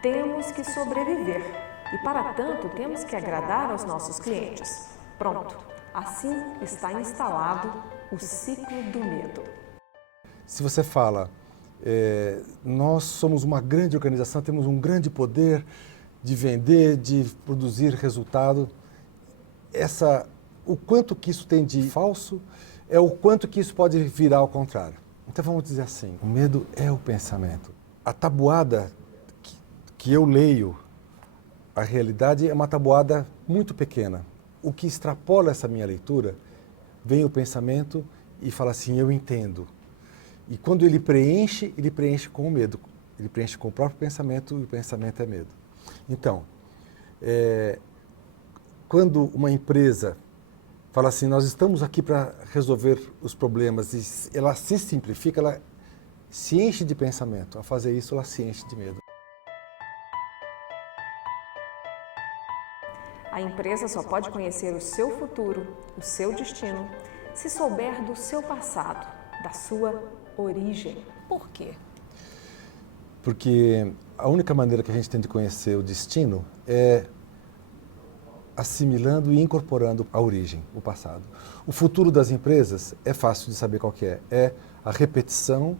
Temos que sobreviver e, para tanto, temos que agradar aos nossos clientes. Pronto, assim está instalado o ciclo do medo. Se você fala, nós somos uma grande organização, temos um grande poder de vender, de produzir resultado, o quanto que isso tem de falso é o quanto que isso pode virar ao contrário. Então vamos dizer assim, o medo é o pensamento. A tabuada que eu leio, a realidade é uma tabuada muito pequena. O que extrapola essa minha leitura, vem o pensamento e fala assim, eu entendo. E quando ele preenche com o medo. Ele preenche com o próprio pensamento e o pensamento é medo. Então, quando uma empresa fala assim, nós estamos aqui para resolver os problemas, e ela se simplifica, ela se enche de pensamento. Ao fazer isso, ela se enche de medo. A empresa só pode conhecer o seu futuro, o seu destino, se souber do seu passado, da sua origem. Por quê? Porque a única maneira que a gente tem de conhecer o destino é assimilando e incorporando a origem, o passado. O futuro das empresas é fácil de saber qual que é a repetição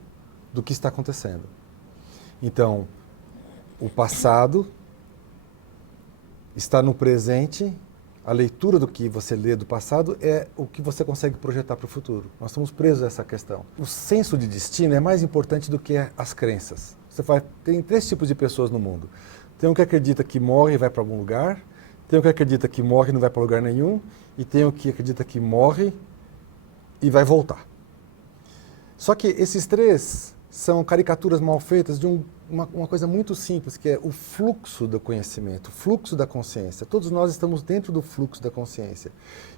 do que está acontecendo. Então, o passado está no presente, a leitura do que você lê do passado é o que você consegue projetar para o futuro. Nós estamos presos a essa questão. O senso de destino é mais importante do que as crenças. Tem 3 tipos de pessoas no mundo. Tem um que acredita que morre e vai para algum lugar, tem um que acredita que morre e não vai para lugar nenhum, e tem um que acredita que morre e vai voltar. Só que esses 3 são caricaturas mal feitas de uma coisa muito simples, que é o fluxo do conhecimento, o fluxo da consciência. Todos nós estamos dentro do fluxo da consciência.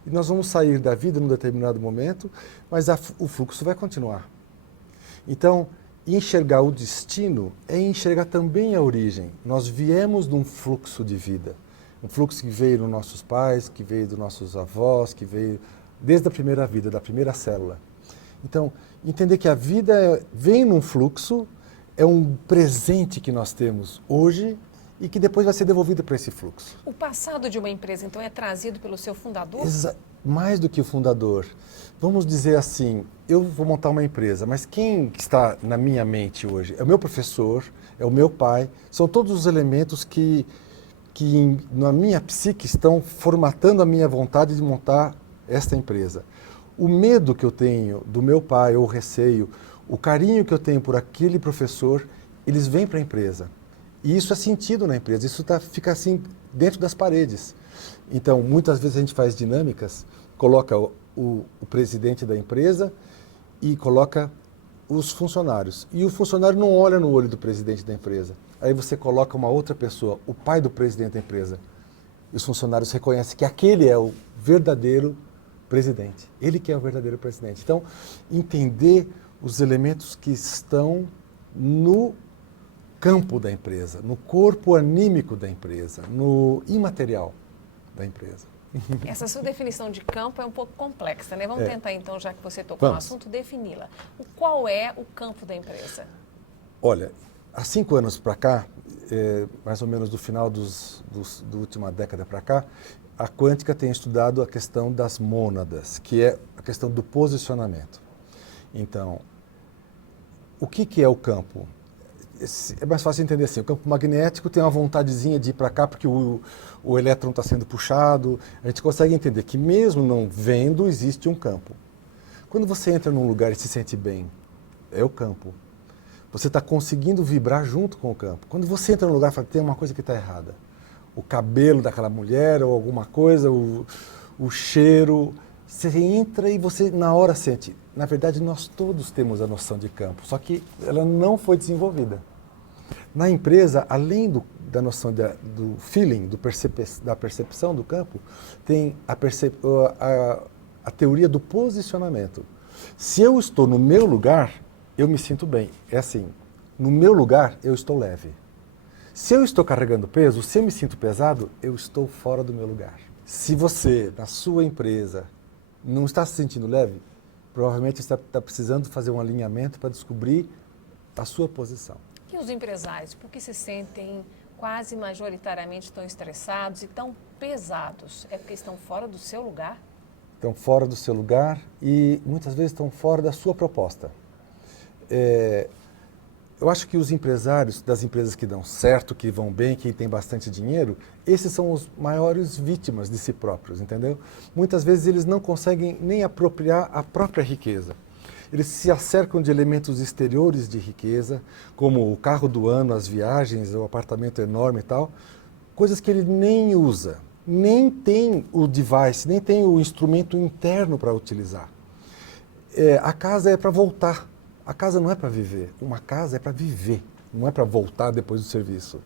E nós vamos sair da vida num determinado momento, mas o fluxo vai continuar. Então, enxergar o destino é enxergar também a origem. Nós viemos de um fluxo de vida. Um fluxo que veio dos nossos pais, que veio dos nossos avós, que veio desde a primeira vida, da primeira célula. Então, entender que a vida vem num fluxo, é um presente que nós temos hoje e que depois vai ser devolvido para esse fluxo. O passado de uma empresa, então, é trazido pelo seu fundador? Mais do que o fundador. Vamos dizer assim, eu vou montar uma empresa, mas quem está na minha mente hoje? É o meu professor, é o meu pai, são todos os elementos que na minha psique estão formatando a minha vontade de montar esta empresa. O medo que eu tenho do meu pai, ou o receio, o carinho que eu tenho por aquele professor, eles vêm para a empresa. E isso é sentido na empresa, isso fica assim dentro das paredes. Então, muitas vezes a gente faz dinâmicas, coloca o presidente da empresa e coloca os funcionários. E o funcionário não olha no olho do presidente da empresa. Aí você coloca uma outra pessoa, o pai do presidente da empresa. E os funcionários reconhecem que aquele é o verdadeiro presidente. Ele que é o verdadeiro presidente. Então, entender os elementos que estão no campo da empresa, no corpo anímico da empresa, no imaterial da empresa. Essa sua definição de campo é um pouco complexa, né? Vamos tentar, então, já que você tocou no assunto, defini-la. Qual é o campo da empresa? Olha, há 5 anos para cá, mais ou menos do final da última década para cá, a quântica tem estudado a questão das mônadas, que é a questão do posicionamento. Então, o que é o campo? É mais fácil entender assim, o campo magnético tem uma vontadezinha de ir para cá porque o elétron está sendo puxado. A gente consegue entender que mesmo não vendo, existe um campo. Quando você entra num lugar e se sente bem, é o campo. Você está conseguindo vibrar junto com o campo. Quando você entra num lugar e fala, tem uma coisa que está errada. O cabelo daquela mulher ou alguma coisa, o cheiro. Você entra e você na hora sente. Na verdade, nós todos temos a noção de campo, só que ela não foi desenvolvida. Na empresa, além da noção do feeling, da percepção do campo, tem a teoria do posicionamento. Se eu estou no meu lugar, eu me sinto bem. É assim, no meu lugar, eu estou leve. Se eu estou carregando peso, se eu me sinto pesado, eu estou fora do meu lugar. Se você, na sua empresa, não está se sentindo leve, provavelmente está precisando fazer um alinhamento para descobrir a sua posição. E os empresários, por que se sentem quase majoritariamente estão estressados e tão pesados? É porque estão fora do seu lugar? Estão fora do seu lugar e muitas vezes estão fora da sua proposta. Eu acho que os empresários das empresas que dão certo, que vão bem, que têm bastante dinheiro, esses são os maiores vítimas de si próprios, entendeu? Muitas vezes eles não conseguem nem apropriar a própria riqueza. Eles se acercam de elementos exteriores de riqueza, como o carro do ano, as viagens, o apartamento enorme e tal, coisas que ele nem usa, nem tem o device, nem tem o instrumento interno para utilizar. A casa é para voltar. A casa não é para viver, uma casa é para viver, não é para voltar depois do serviço.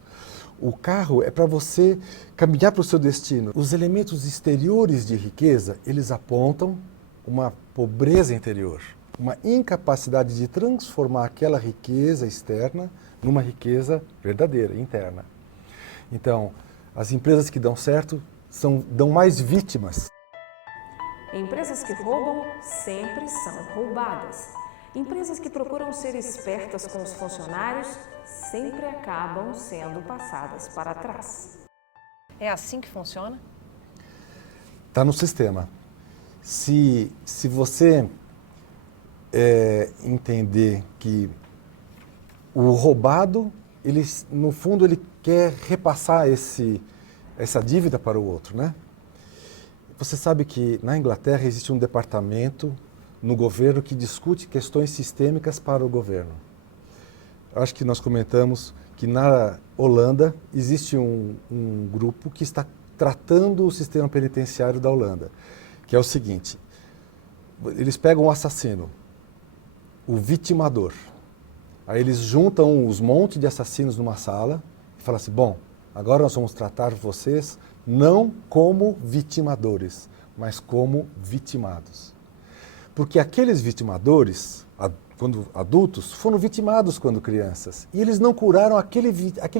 O carro é para você caminhar para o seu destino. Os elementos exteriores de riqueza, eles apontam uma pobreza interior, uma incapacidade de transformar aquela riqueza externa numa riqueza verdadeira, interna. Então, as empresas que dão certo dão mais vítimas. Empresas que roubam sempre são roubadas. Empresas que procuram ser espertas com os funcionários sempre acabam sendo passadas para trás. É assim que funciona? Está no sistema. Se você entender que o roubado, no fundo, ele quer repassar essa dívida para o outro, né? Você sabe que na Inglaterra existe um departamento no governo que discute questões sistêmicas para o governo. Acho que nós comentamos que na Holanda existe um grupo que está tratando o sistema penitenciário da Holanda, que é o seguinte: eles pegam o assassino, o vitimador, aí eles juntam os montes de assassinos numa sala e falam assim: bom, agora nós vamos tratar vocês não como vitimadores, mas como vitimados. Porque aqueles vitimadores, quando adultos, foram vitimados quando crianças. E eles não curaram aquele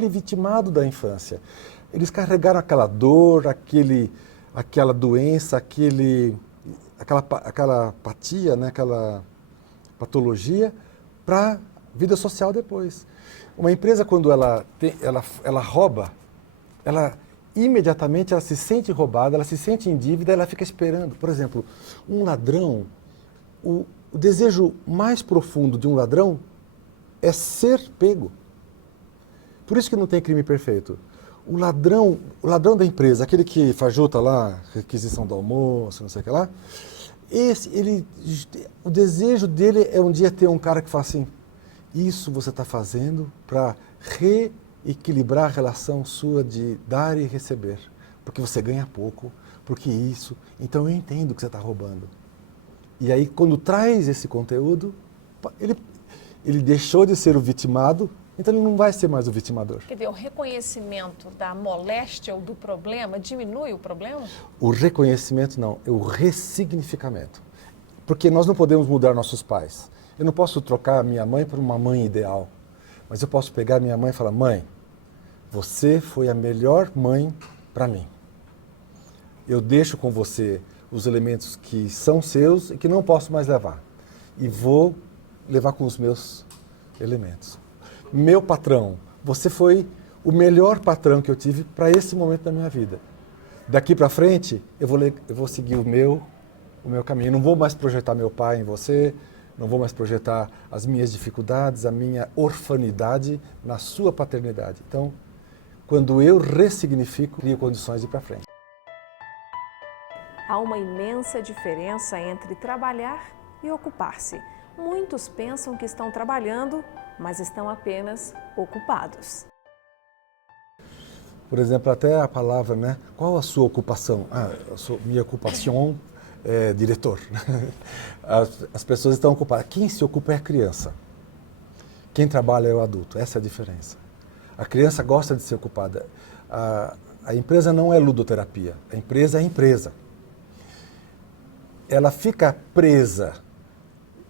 vitimado da infância. Eles carregaram aquela dor, aquela doença, aquela apatia, né, aquela patologia, para a vida social depois. Uma empresa, quando ela rouba, imediatamente ela se sente roubada, ela se sente em dívida, ela fica esperando. Por exemplo, um ladrão, o desejo mais profundo de um ladrão é ser pego. Por isso que não tem crime perfeito. O ladrão da empresa, aquele que fajuta lá, requisição do almoço, não sei o que lá, o desejo dele é um dia ter um cara que fala assim: isso você está fazendo para reequilibrar a relação sua de dar e receber, porque você ganha pouco, porque isso, então eu entendo que você está roubando. E aí, quando traz esse conteúdo, ele deixou de ser o vitimado, então ele não vai ser mais o vitimador. Quer dizer, o reconhecimento da moléstia ou do problema diminui o problema? O reconhecimento não, é o ressignificamento. Porque nós não podemos mudar nossos pais. Eu não posso trocar a minha mãe por uma mãe ideal, mas eu posso pegar minha mãe e falar: mãe, você foi a melhor mãe para mim. Eu deixo com você os elementos que são seus e que não posso mais levar. E vou levar com os meus elementos. Meu patrão, você foi o melhor patrão que eu tive para esse momento da minha vida. Daqui para frente, eu vou seguir o meu caminho. Não vou mais projetar meu pai em você, não vou mais projetar as minhas dificuldades, a minha orfanidade na sua paternidade. Então, quando eu ressignifico, crio condições de ir para frente. Há uma imensa diferença entre trabalhar e ocupar-se. Muitos pensam que estão trabalhando, mas estão apenas ocupados. Por exemplo, até a palavra, né? Qual a sua ocupação? Minha ocupação é diretor. As pessoas estão ocupadas. Quem se ocupa é a criança. Quem trabalha é o adulto. Essa é a diferença. A criança gosta de ser ocupada. A empresa não é ludoterapia. A empresa é empresa. Ela fica presa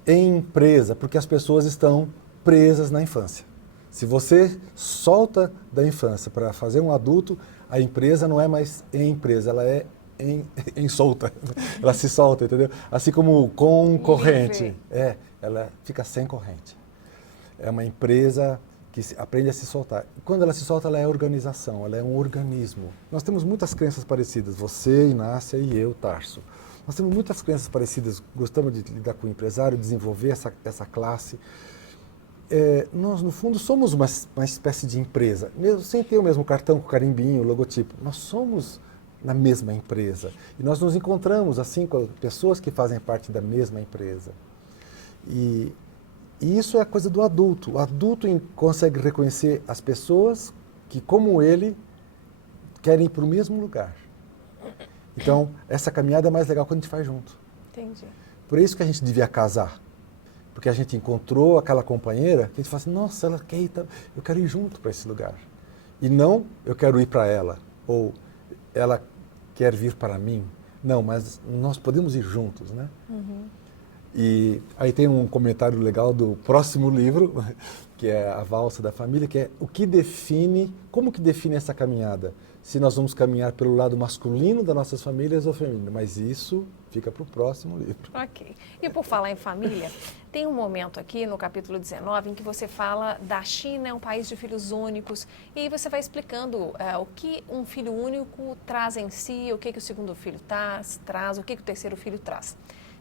em empresa porque as pessoas estão presas na infância. Se você solta da infância para fazer um adulto, a empresa não é mais em empresa, ela é em solta. Ela se solta, entendeu? Assim como com corrente. Ela fica sem corrente. É uma empresa aprende a se soltar. E quando ela se solta, ela é organização, ela é um organismo. Nós temos muitas crenças parecidas, você, Inácia, e eu, Tarso. Nós temos muitas crenças parecidas, gostamos de lidar com o empresário, desenvolver essa classe. Nós, no fundo, somos uma espécie de empresa, mesmo sem ter o mesmo cartão com o carimbinho, o logotipo. Nós somos na mesma empresa. E nós nos encontramos, assim, com pessoas que fazem parte da mesma empresa. E isso é a coisa do adulto. O adulto consegue reconhecer as pessoas que, como ele, querem ir para o mesmo lugar. Então, essa caminhada é mais legal quando a gente faz junto. Entendi. Por isso que a gente devia casar. Porque a gente encontrou aquela companheira que a gente fala assim, nossa, ela quer ir, eu quero ir junto para esse lugar. E não, eu quero ir para ela, ou ela quer vir para mim. Não, mas nós podemos ir juntos, né? Uhum. E aí tem um comentário legal do próximo livro, que é A Valsa da Família, que é como que define essa caminhada? Se nós vamos caminhar pelo lado masculino das nossas famílias ou feminino, mas isso fica para o próximo livro. Ok. E por falar em família, tem um momento aqui no capítulo 19 em que você fala da China, é um país de filhos únicos, e aí você vai explicando o que um filho único traz em si, o que o segundo filho traz, o que o terceiro filho traz.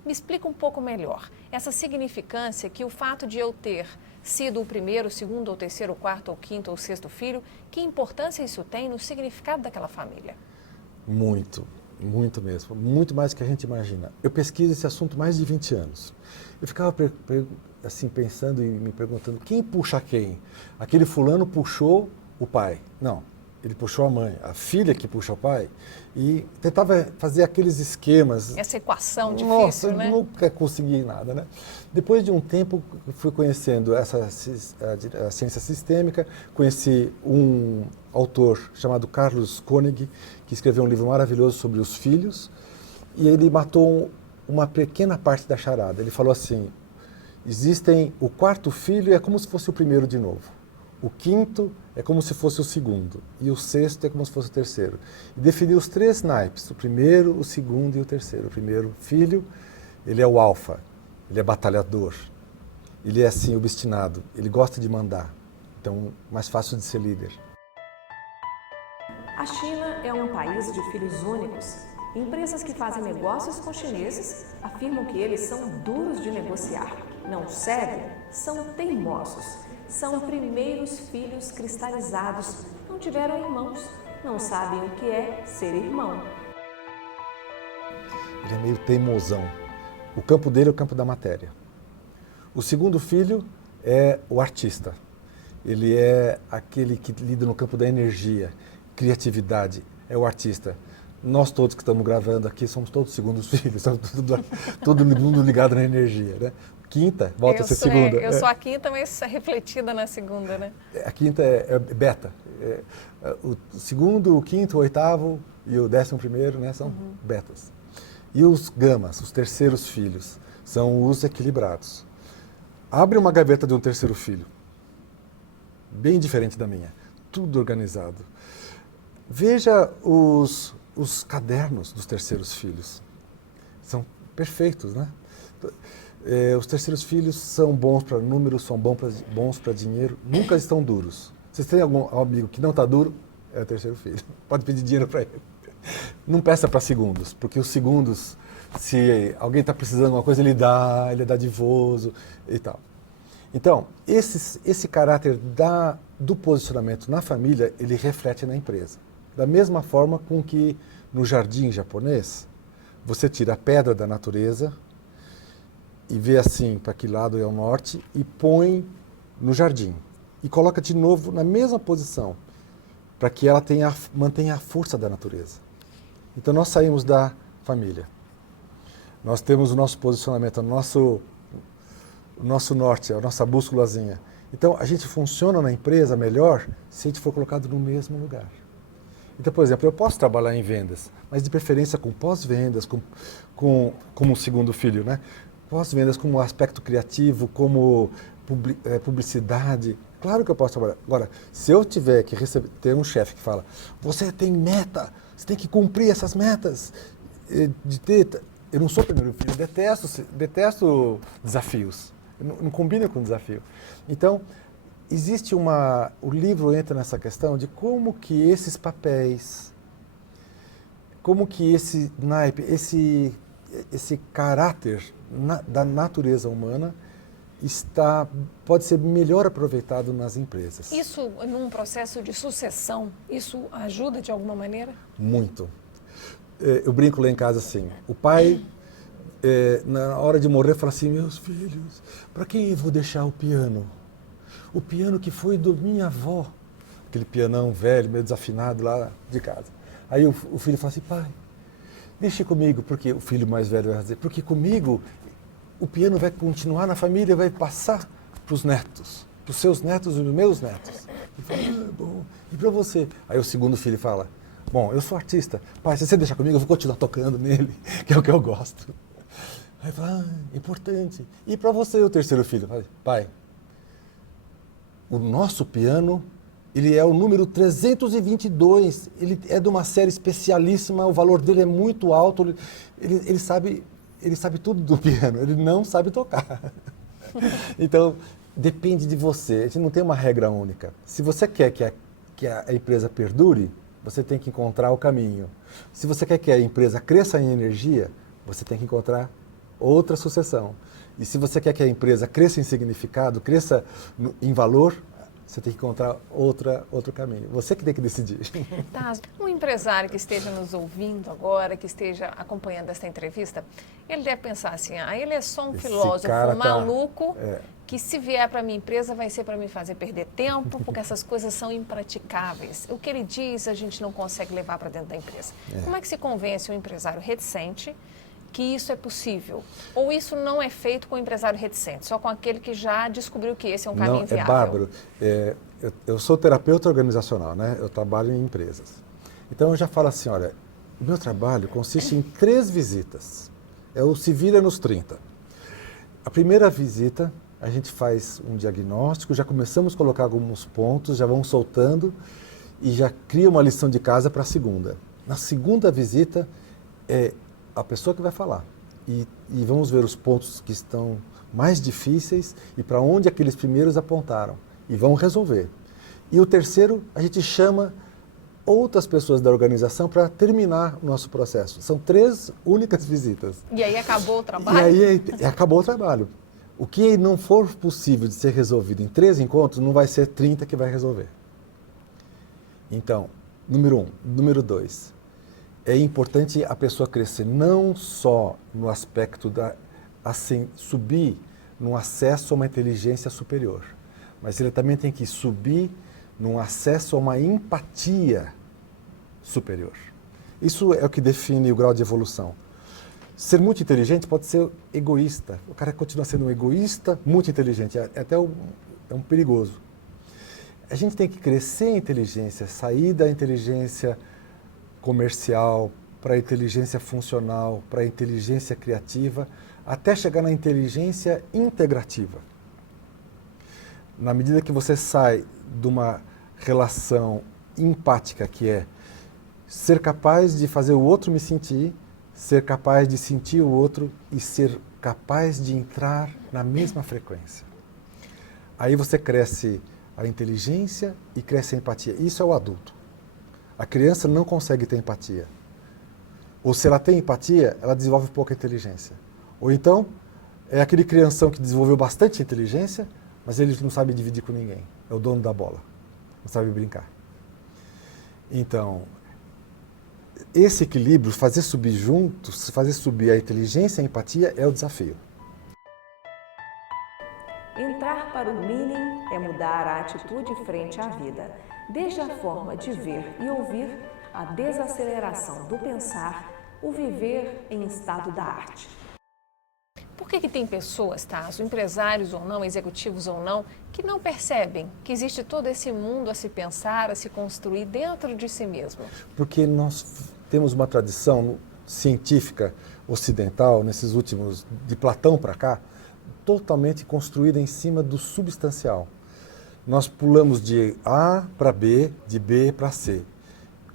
Me explica um pouco melhor essa significância que o fato de eu ter sido o primeiro, o segundo, ou terceiro, o quarto, ou quinto, ou sexto filho, que importância isso tem no significado daquela família? Muito, muito mesmo. Muito mais do que a gente imagina. Eu pesquiso esse assunto há mais de 20 anos. Eu ficava assim, pensando e me perguntando, quem puxa quem? Aquele fulano puxou o pai. Não, ele puxou a mãe. A filha que puxa o pai. E tentava fazer aqueles esquemas. Essa equação difícil, Nossa, né? Eu nunca consegui nada, né? Depois de um tempo, fui conhecendo a ciência sistêmica, conheci um autor chamado Carlos Koenig, que escreveu um livro maravilhoso sobre os filhos, e ele matou uma pequena parte da charada. Ele falou assim, o quarto filho é como se fosse o primeiro de novo. O quinto é como se fosse o segundo, e o sexto é como se fosse o terceiro. E definiu os 3 naipes, o primeiro, o segundo e o terceiro. O primeiro filho, ele é o alfa, ele é batalhador, ele é assim, obstinado, ele gosta de mandar, então mais fácil de ser líder. A China é um país de filhos únicos. Empresas que fazem negócios com chineses afirmam que eles são duros de negociar, não cedem, são teimosos. São primeiros filhos cristalizados, não tiveram irmãos, não sabem o que é ser irmão. Ele é meio teimosão. O campo dele é o campo da matéria. O segundo filho é o artista. Ele é aquele que lida no campo da energia, criatividade, é o artista. Nós todos que estamos gravando aqui somos todos segundos filhos, estamos todo mundo ligado na energia, né? Quinta, volta a ser segunda. Eu sou a quinta, mas refletida na segunda, né? A quinta é beta. O segundo, o quinto, o oitavo e o 11º, né, são betas. E os gamas, os terceiros filhos, são os equilibrados. Abre uma gaveta de um terceiro filho, bem diferente da minha, tudo organizado. Veja os cadernos dos terceiros filhos, são perfeitos, né? Os terceiros filhos são bons para números, são bons para dinheiro, nunca estão duros. Vocês têm algum amigo que não está duro? É o terceiro filho. Pode pedir dinheiro para ele. Não peça para segundos, porque os segundos, se alguém está precisando de alguma coisa, ele é dadivoso e tal. Então, esse caráter do posicionamento na família, ele reflete na empresa. Da mesma forma com que no jardim japonês, você tira a pedra da natureza e vê assim para que lado é o norte e põe no jardim. E coloca de novo na mesma posição, para que ela mantenha a força da natureza. Então nós saímos da família. Nós temos o nosso posicionamento, o nosso norte, a nossa bússolazinha. Então a gente funciona na empresa melhor se a gente for colocado no mesmo lugar. Então, por exemplo, eu posso trabalhar em vendas, mas de preferência com pós-vendas, como um segundo filho, né? Pós-vendas como aspecto criativo, como publicidade. Claro que eu posso trabalhar. Agora, se eu tiver que ter um chefe que fala, você tem meta, você tem que cumprir essas metas, eu não sou primeiro filho, eu detesto desafios, não combina com desafio. Então, existe o livro entra nessa questão de como que esses papéis, como que esse naipe, esse caráter da natureza humana pode ser melhor aproveitado nas empresas. Isso, num processo de sucessão, isso ajuda de alguma maneira? Muito. Eu brinco lá em casa assim, o pai, na hora de morrer, fala assim, meus filhos, para quem eu vou deixar o piano? O piano que foi da minha avó, aquele pianão velho, meio desafinado lá de casa. Aí o filho fala assim, pai, deixe comigo, porque o filho mais velho vai dizer, porque comigo o piano vai continuar na família, vai passar para os netos, para os seus netos e os meus netos. Ele fala, bom, e para você? Aí o segundo filho fala, bom, eu sou artista, pai, se você deixar comigo, eu vou continuar tocando nele, que é o que eu gosto. Aí fala, importante. E para você, o terceiro filho? Fala, pai, o nosso piano, ele é o número 322, ele é de uma série especialíssima, o valor dele é muito alto, ele sabe tudo do piano, ele não sabe tocar. Então, depende de você, a gente não tem uma regra única. Se você quer que a empresa perdure, você tem que encontrar o caminho. Se você quer que a empresa cresça em energia, você tem que encontrar outra sucessão. E se você quer que a empresa cresça em significado, cresça em valor, você tem que encontrar outro caminho. Você que tem que decidir. Tá, um empresário que esteja nos ouvindo agora, que esteja acompanhando esta entrevista, ele deve pensar assim, ele é só um filósofo maluco que se vier para a minha empresa vai ser para me fazer perder tempo, porque essas coisas são impraticáveis. O que ele diz a gente não consegue levar para dentro da empresa. Como é que se convence um empresário reticente que isso é possível? Ou isso não é feito com o empresário reticente, só com aquele que já descobriu que esse é um caminho viável? Bárbaro. Eu sou terapeuta organizacional, né? Eu trabalho em empresas. Então eu já falo assim, olha, o meu trabalho consiste em 3 visitas. É o se vira nos 30. A primeira visita, a gente faz um diagnóstico, já começamos a colocar alguns pontos, já vamos soltando e já cria uma lição de casa para a segunda. Na segunda visita, a pessoa que vai falar. E vamos ver os pontos que estão mais difíceis e para onde aqueles primeiros apontaram. E vão resolver. E o terceiro, a gente chama outras pessoas da organização para terminar o nosso processo. São 3 únicas visitas. E aí acabou o trabalho? E aí acabou o trabalho. O que não for possível de ser resolvido em 3 encontros, não vai ser 30 que vai resolver. Então, número 1. Número 2. É importante a pessoa crescer não só no aspecto subir no acesso a uma inteligência superior, mas ele também tem que subir num acesso a uma empatia superior. Isso é o que define o grau de evolução. Ser muito inteligente pode ser egoísta. O cara continua sendo um egoísta, muito inteligente. É um perigoso. A gente tem que crescer em inteligência, sair da inteligência comercial, para a inteligência funcional, para a inteligência criativa, até chegar na inteligência integrativa. Na medida que você sai de uma relação empática, que é ser capaz de fazer o outro me sentir, ser capaz de sentir o outro e ser capaz de entrar na mesma frequência. Aí você cresce a inteligência e cresce a empatia. Isso é o adulto. A criança não consegue ter empatia. Ou se ela tem empatia, ela desenvolve pouca inteligência. Ou então, é aquele crianção que desenvolveu bastante inteligência, mas ele não sabe dividir com ninguém. É o dono da bola. Não sabe brincar. Então, esse equilíbrio, fazer subir juntos, fazer subir a inteligência e a empatia é o desafio. Entrar para o Meaning é mudar a atitude frente à vida, desde a forma de ver e ouvir, a desaceleração do pensar, o viver em estado da arte. Por que tem pessoas, Tasso, empresários ou não, executivos ou não, que não percebem que existe todo esse mundo a se pensar, a se construir dentro de si mesmo? Porque nós temos uma tradição científica ocidental, nesses últimos, de Platão para cá, totalmente construída em cima do substancial. Nós pulamos de A para B, de B para C.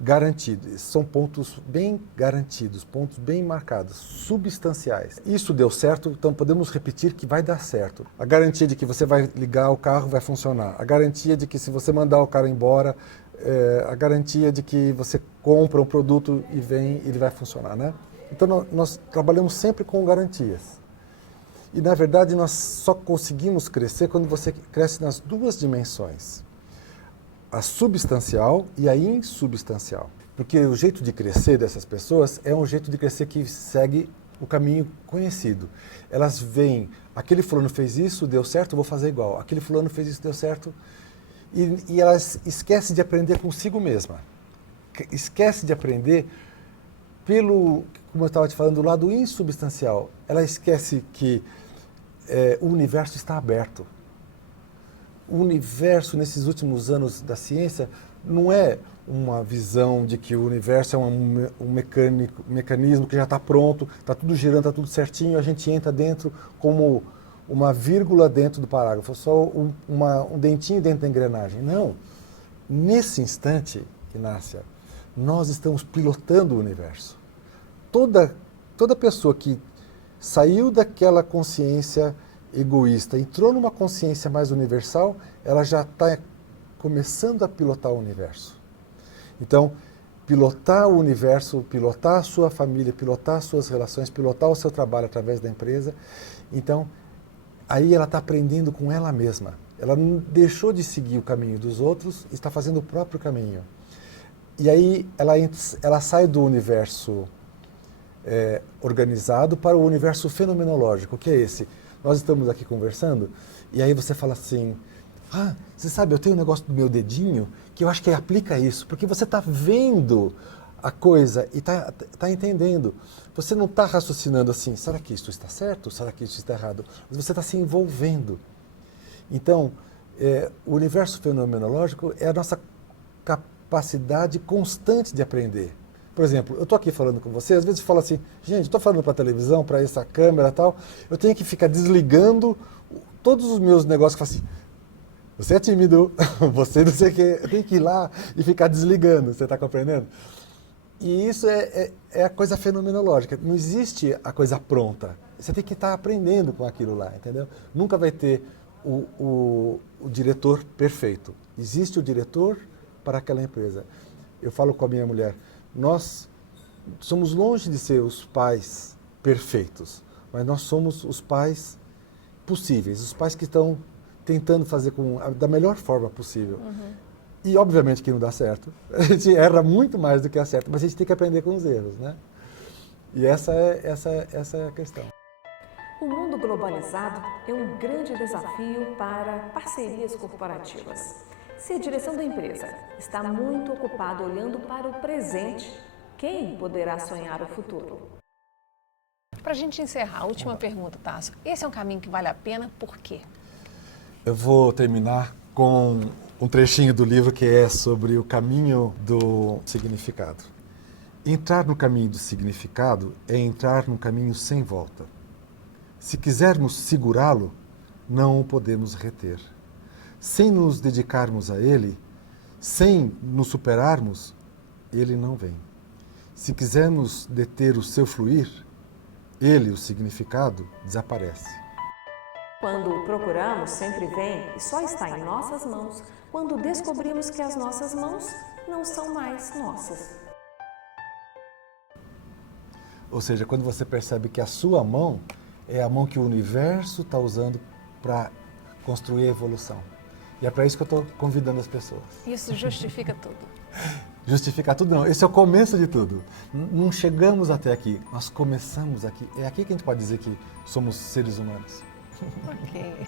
garantido. São pontos bem garantidos, pontos bem marcados, substanciais. Isso deu certo, então podemos repetir que vai dar certo. A garantia de que você vai ligar o carro vai funcionar. A garantia de que se você mandar o cara embora, a garantia de que você compra um produto e vem, ele vai funcionar, né? Então nós trabalhamos sempre com garantias. E na verdade nós só conseguimos crescer quando você cresce nas duas dimensões. A substancial e a insubstancial. Porque o jeito de crescer dessas pessoas é um jeito de crescer que segue o caminho conhecido. Elas veem, aquele fulano fez isso, deu certo, eu vou fazer igual. Aquele fulano fez isso, deu certo. E elas esquecem de aprender consigo mesma. Esquece de aprender pelo, como eu estava te falando, do lado insubstancial. Ela esquece que o universo está aberto. O universo, nesses últimos anos da ciência, não é uma visão de que o universo é um mecanismo que já está pronto, está tudo girando, está tudo certinho, a gente entra dentro como uma vírgula dentro do parágrafo, só um dentinho dentro da engrenagem. Não. Nesse instante, Inácia, nós estamos pilotando o universo. Toda pessoa que saiu daquela consciência egoísta, entrou numa consciência mais universal, ela já está começando a pilotar o universo. Então, pilotar o universo, pilotar a sua família, pilotar as suas relações, pilotar o seu trabalho através da empresa, então, aí ela está aprendendo com ela mesma. Ela não deixou de seguir o caminho dos outros, está fazendo o próprio caminho. E aí ela sai do universo organizado para o universo fenomenológico, que é esse. Nós estamos aqui conversando, e aí você fala assim, você sabe, eu tenho um negócio do meu dedinho que eu acho que aplica isso, porque você está vendo a coisa e está entendendo. Você não está raciocinando assim, será que isso está certo? Será que isso está errado? Mas você está se envolvendo. Então, o universo fenomenológico é a nossa capacidade constante de aprender. Por exemplo, eu estou aqui falando com você, às vezes eu falo assim, gente, estou falando para a televisão, para essa câmera e tal, eu tenho que ficar desligando todos os meus negócios que falam assim, você é tímido, você não sei o quê, eu tenho que ir lá e ficar desligando, você está compreendendo? E isso é a coisa fenomenológica, não existe a coisa pronta, você tem que estar aprendendo com aquilo lá, entendeu? Nunca vai ter o diretor perfeito, existe o diretor para aquela empresa. Eu falo com a minha mulher, nós somos longe de ser os pais perfeitos, mas nós somos os pais possíveis, os pais que estão tentando fazer da melhor forma possível. Uhum. E obviamente que não dá certo, a gente erra muito mais do que acerta, mas a gente tem que aprender com os erros, né? E essa é a questão. O mundo globalizado é um grande desafio para parcerias corporativas. Se a direção da empresa está muito ocupada olhando para o presente, quem poderá sonhar o futuro? Para a gente encerrar, a última pergunta, Tássio. Esse é um caminho que vale a pena, por quê? Eu vou terminar com um trechinho do livro que é sobre o caminho do significado. Entrar no caminho do significado é entrar num caminho sem volta. Se quisermos segurá-lo, não o podemos reter. Sem nos dedicarmos a ele, sem nos superarmos, ele não vem. Se quisermos deter o seu fluir, ele, o significado, desaparece. Quando o procuramos, sempre vem e só está em nossas mãos quando descobrimos que as nossas mãos não são mais nossas. Ou seja, quando você percebe que a sua mão é a mão que o universo está usando para construir a evolução. E é para isso que eu estou convidando as pessoas. Isso justifica tudo. Justificar tudo não, esse é o começo de tudo. Não chegamos até aqui, nós começamos aqui. É aqui que a gente pode dizer que somos seres humanos. Ok.